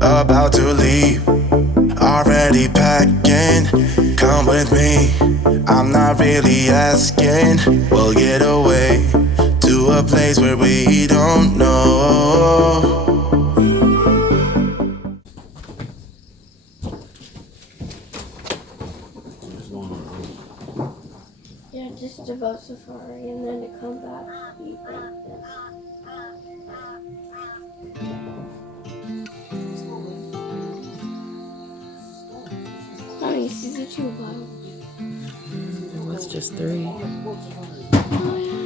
About to leave, already packing. Come with me, I'm not really asking. We'll get away to a place where we don't know. Yeah, just a boat safari and then to come back eat breakfast. Honey, these are 2 bottles. It's just 3. Oh, yeah.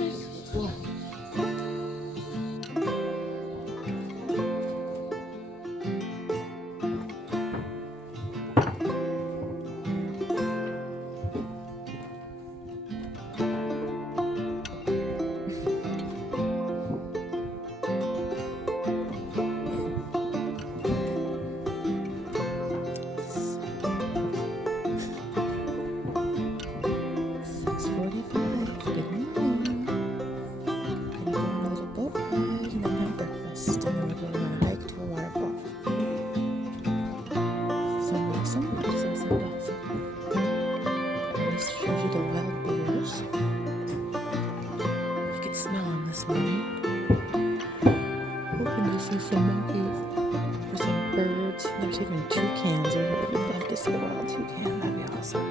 Some monkeys or some birds. There's even toucans over there. You'd love to see a wild toucan. That'd be awesome.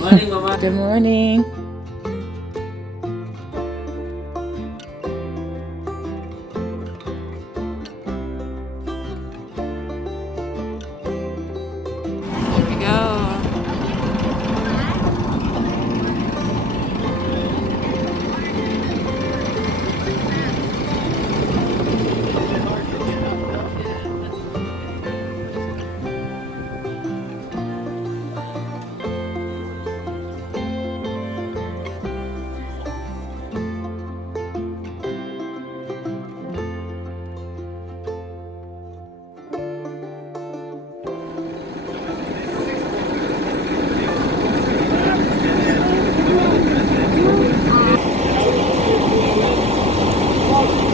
Morning, Mama. Good morning.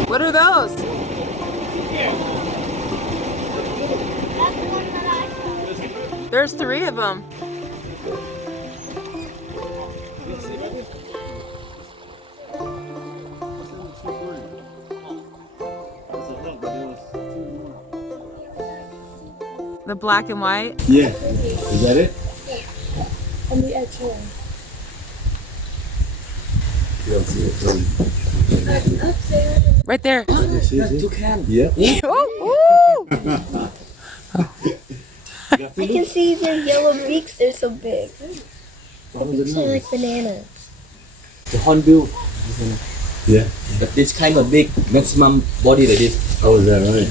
What are those? There's 3 of them. The black and white? Yeah. Is that it? Yeah. On the edge here. You don't see it. Up there. Right there. Toucan. Yeah. Oh, I can see their yellow beaks. They're so big. The beaks are like bananas. The hornbill. Yeah. But this kind of big, maximum body like this. Oh, is that right?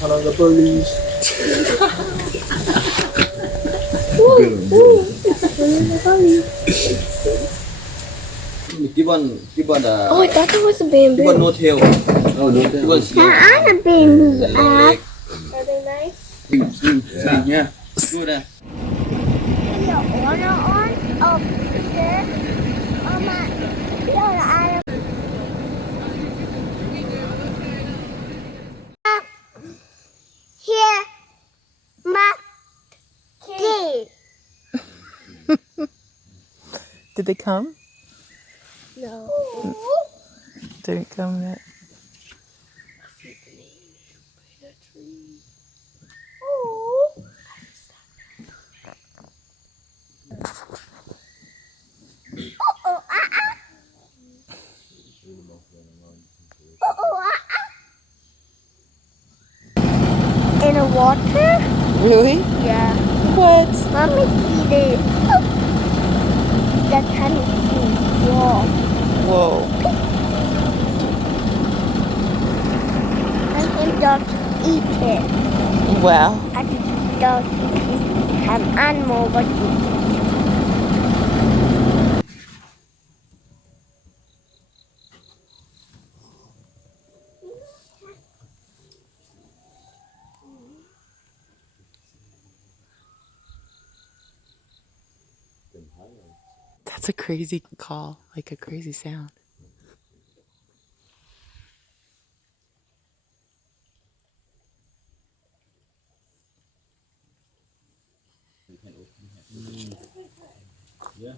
The police. Give one. Oh, I thought that was a bamboo. Give one no tail. Oh, no. Give one slow. a bamboo. Leg. Are they nice? Yeah. Good. Here, my key. did they come? No. Didn't come yet. In the water? Really? Yeah. What? Let me see this. That tiny thing. Whoa. Whoa. I can just eat it. Wow. I can just eat an animal, but a crazy call, like a crazy sound. Yeah.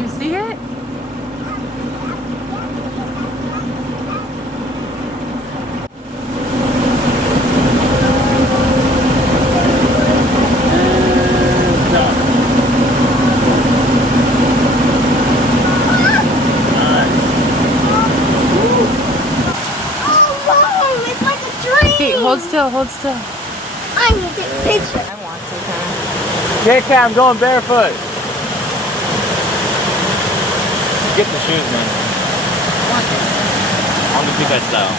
You see it? Oh, it's like a dream. Okay, hold still, hold still. I need to take a picture. I want to kind of. JK, I'm going barefoot. Get the shoes, man. I'm the big style.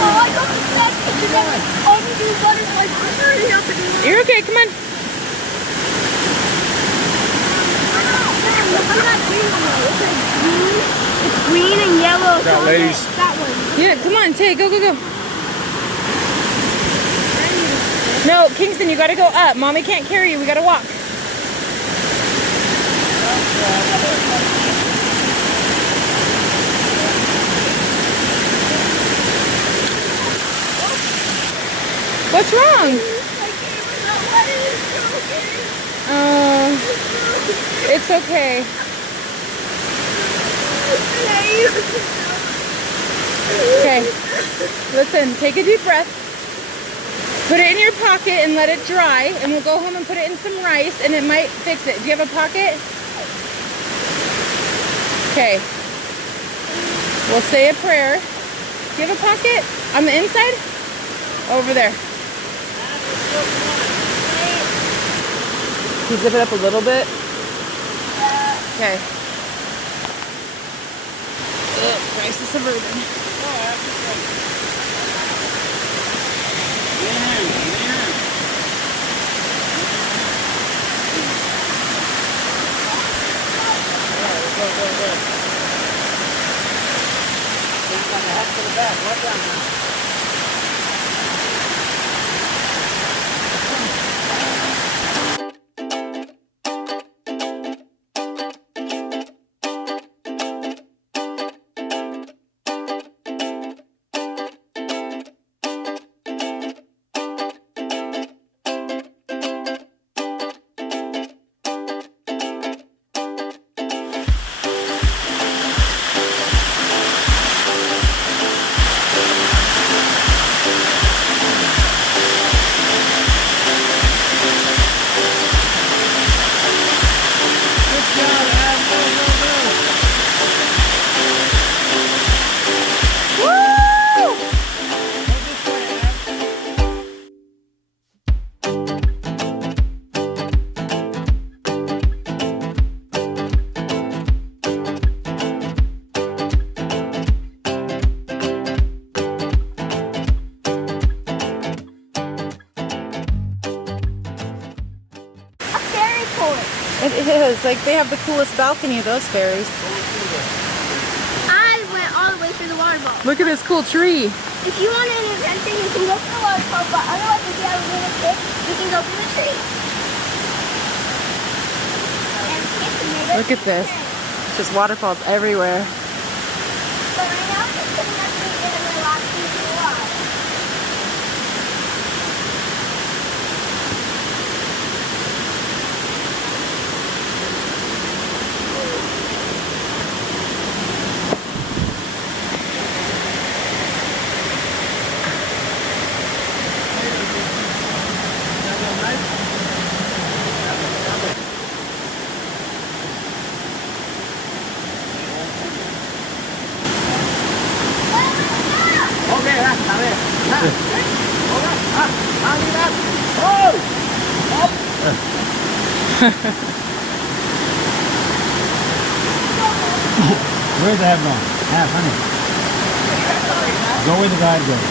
Oh, I got the best picture ever. Undo butterflies. Hurry up and You're okay, come on. look at that green one. It's green and yellow. Got ladies. That one. Yeah, come on, Tay, go, go, go. No, Kingston, you gotta go up. Mommy can't carry you, we gotta walk. What's wrong? It's okay. Okay, listen, take a deep breath. Put it in your pocket and let it dry, and we'll go home and put it in some rice, and it might fix it. Do you have a pocket? Okay. We'll say a prayer. Do you have a pocket? On the inside? Over there. Can you zip it up a little bit? Okay. Crisis averted. It is. Like, they have the coolest balcony of those ferries. I went all the way through the waterfall. Look at this cool tree. If you want an adventure, you can go through the waterfall, but otherwise, if you have a little kid, you can go through the tree. Look at this. It's just waterfalls everywhere. But right now, it's pretty much in a relaxing water. Where's that going? Honey. Go where the guide goes.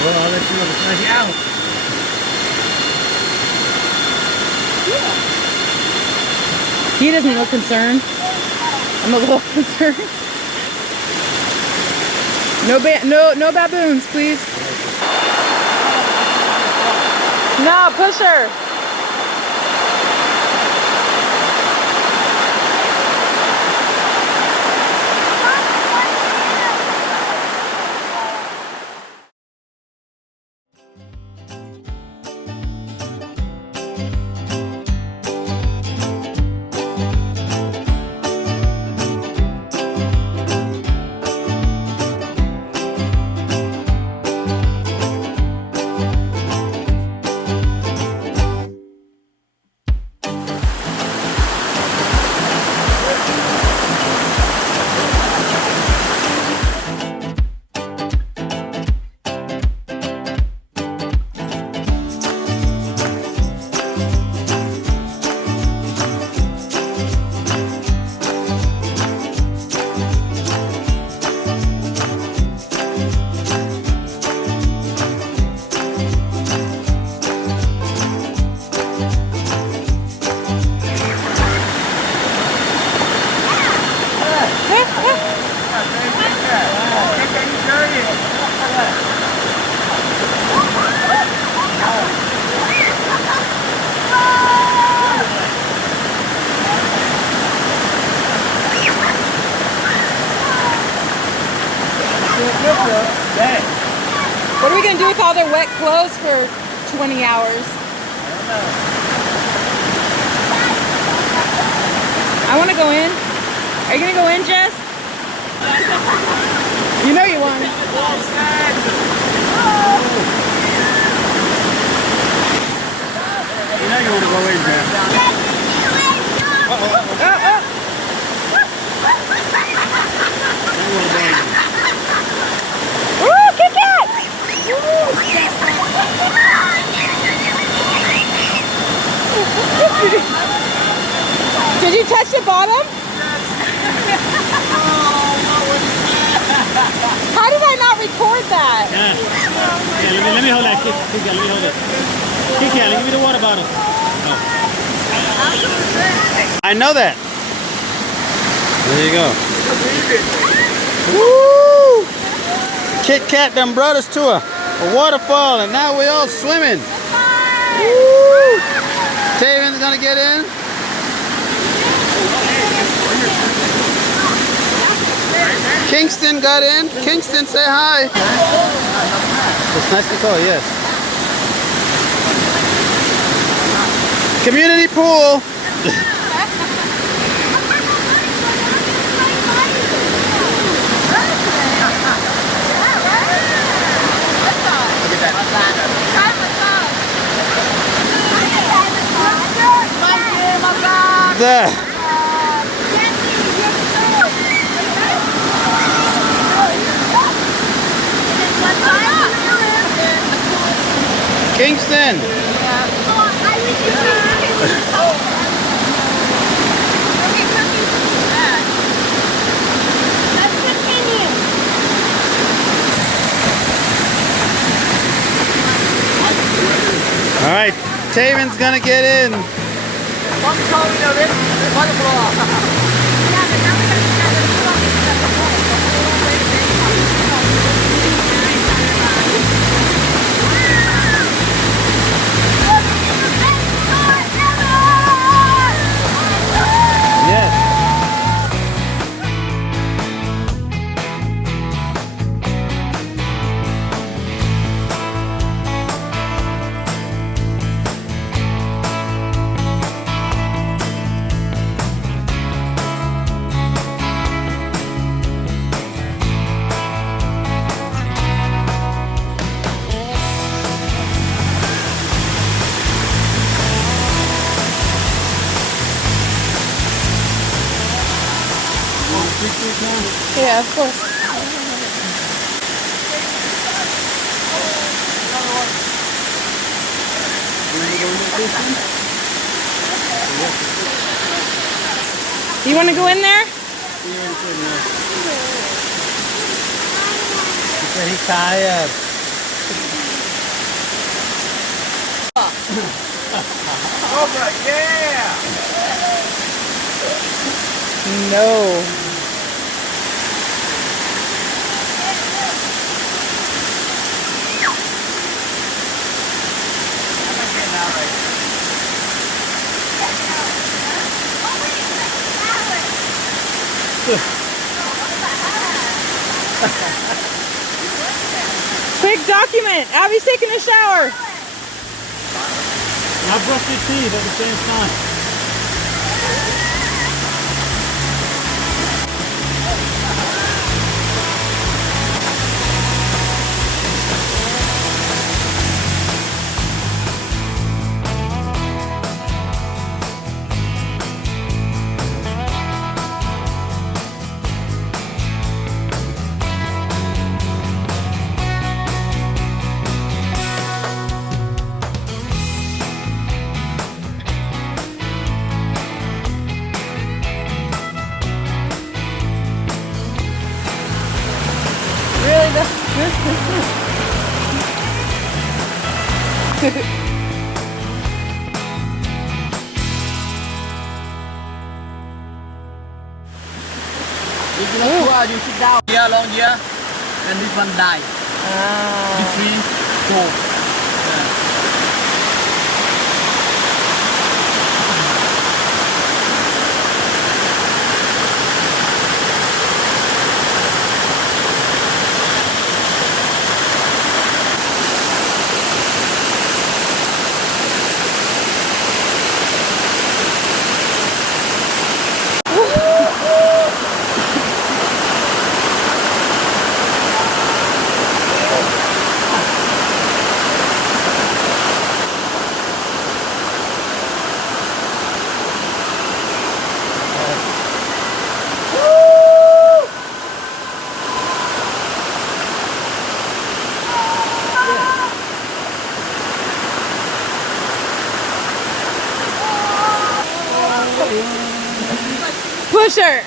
Well, I'll let you know it's like out. He doesn't look concerned. I'm a little concerned. No baboons, please. No, push her. What are we going to do with all their wet clothes for 20 hours? I want to go in. Are you going to go in, Jess? You know you want. You know you want to go in there. Woo, kick it! Yeah, let me hold that. Kika, let me hold it. Kika, give me the water bottle. Oh. I know that. There you go. Woo! Kit Kat done brought us to a waterfall, and now we're all swimming. Woo! Taven's gonna get in. Kingston got in. Kingston, say hi. It's nice to call, yes. Community pool. There. Kingston. All right, Taven's gonna get in. Yeah, of course. You want to go in there? He's tired. Cobra, yeah! No. Quick document. Abby's taking a shower. I brushed your teeth at the same time. You sit down here, along here, and this one die. Between four. Push her.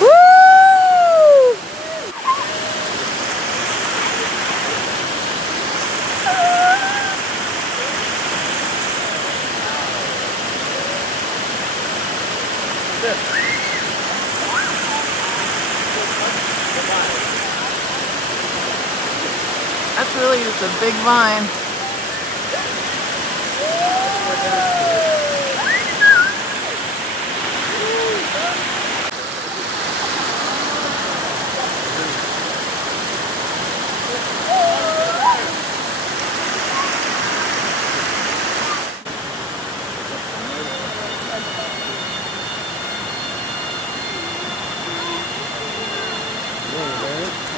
Woo! It's really just a big vine.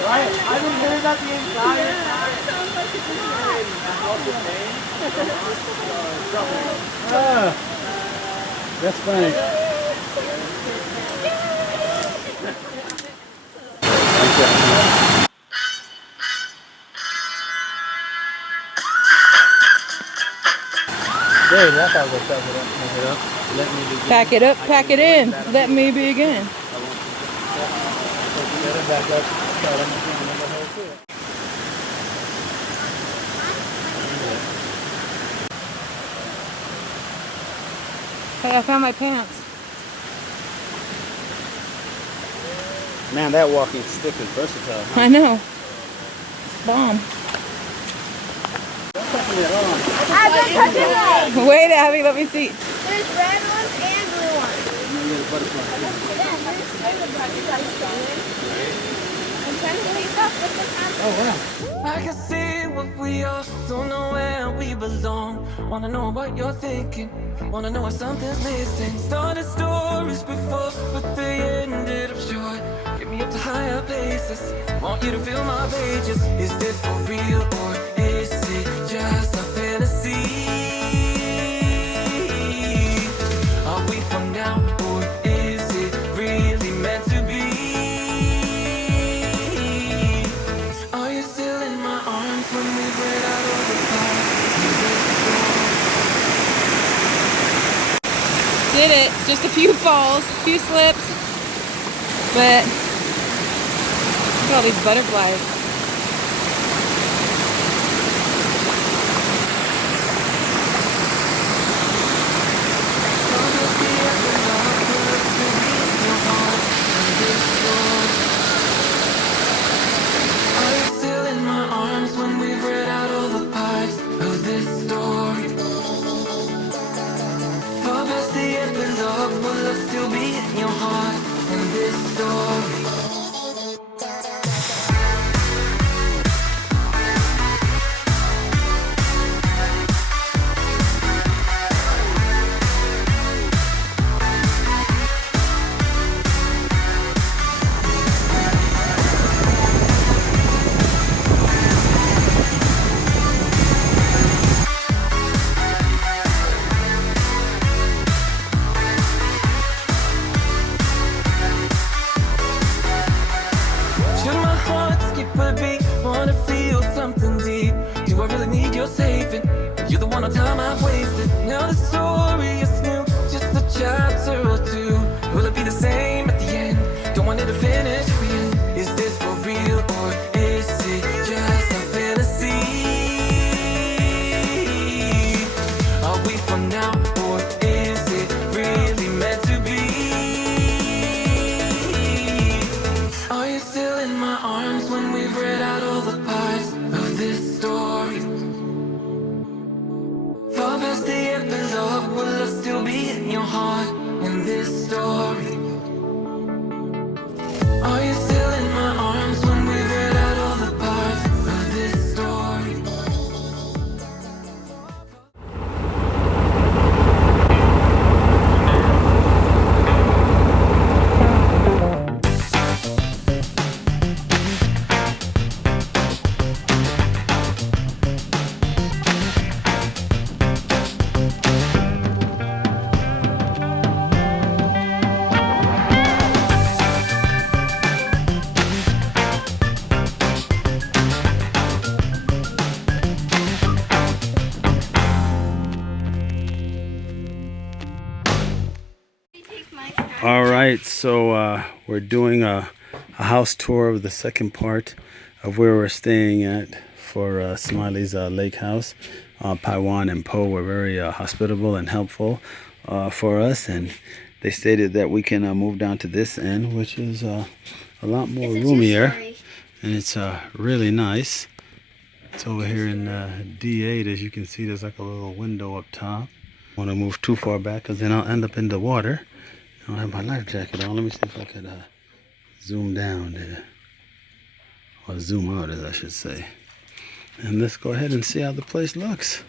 Right? I've been hearing that the entire time. That's funny. Pack it up, pack it in. Let me begin. Hey, I found my pants. Man, that walking stick is versatile. Huh? I know. It's bomb. Wait, Abby, let me see. There's red ones and blue ones. I can see what we all don't know where we belong. Wanna know what you're thinking. Wanna know if something's missing. Started stories before, but they ended up short. Get me up to higher places. Want you to feel my pages. Is this for real or is it just a fantasy? Are we for now or is it really meant to be? Are you still in my arms when we've read out all the parts? Did it. Just a few falls, a few slips. But look at all these butterflies. Are you still in my arms when we've read out all the parts of this story? Far past the epilogue, will I still be in your heart in this story? Should my heart skip a beat? Wanna feel something deep? Do I really need your saving? You're the one on time I've wasted. Now the story is new, just a chapter or two. Will it be the same at the end? Don't want it to finish if we end. Is this for real or is it just a fantasy? Are we for now or is it really meant to be? Are you still in my arms when we've read out all the parts of this story? Far past the epilogue, will I still be in your heart in this story? Are you still in my arms when we've read out all the parts of this story? All right, so we're doing a house tour of the second part of where we're staying at for Smiley's lake house. Paiwan and Po were very hospitable and helpful for us, and they stated that we can move down to this end, which is a lot more roomier, and it's really nice. It's over here in D8. As you can see, there's like a little window up top. I want to move too far back because then I'll end up in the water. I don't have my life jacket on. Let me see if I could zoom down there. Or zoom out, as I should say. And let's go ahead and see how the place looks.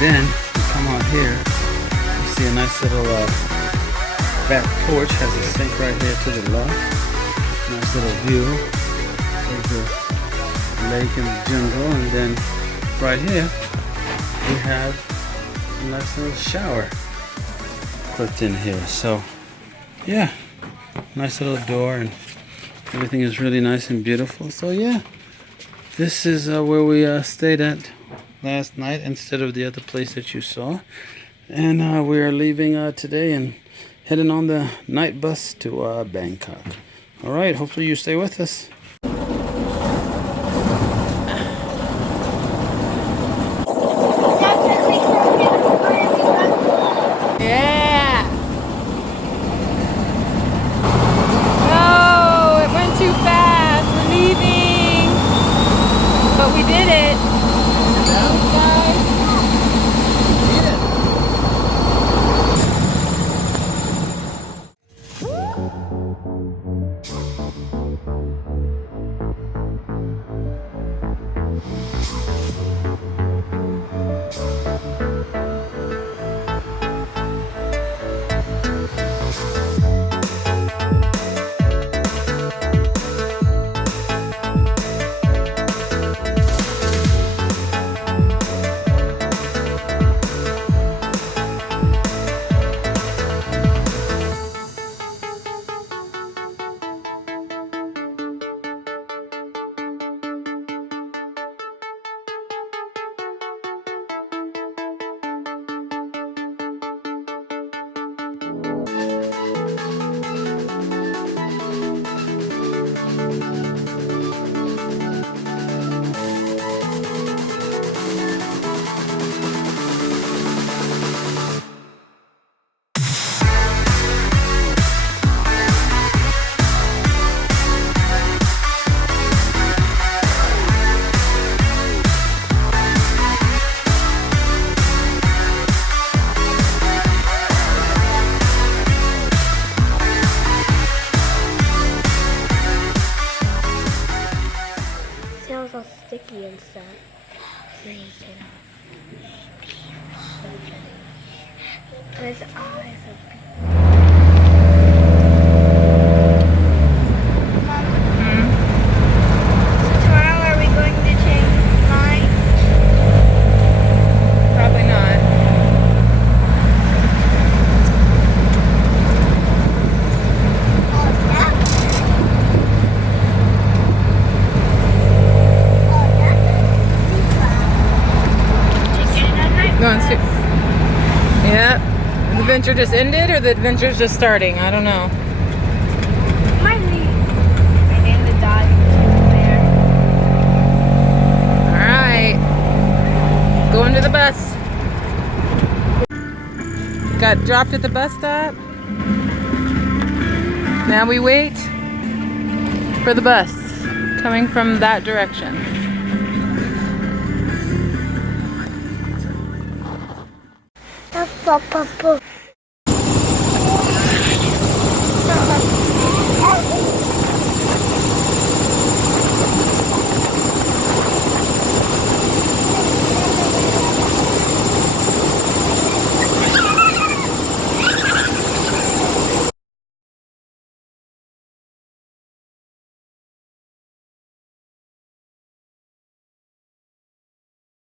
Then you come out here, you see a nice little back porch, has a sink right here to the left. Nice little view of the lake and the jungle, and then right here we have a nice little shower clipped in here. So yeah, nice little door, and everything is really nice and beautiful. So yeah, this is where we stayed at last night instead of the other place that you saw, and we are leaving today and heading on the night bus to Bangkok. All right, hopefully you stay with us. Yeah. Oh, it went too fast. We're leaving, but we did it. Sounds all sticky and stuff. And his eyes are So tomorrow are we going to change mine? Probably not. Going to. Yeah. The adventure just ended, or the adventure's just starting? I don't know. Might be. I named the dog there. All right. Going to the bus. Got dropped at the bus stop. Now we wait for the bus coming from that direction. Papa.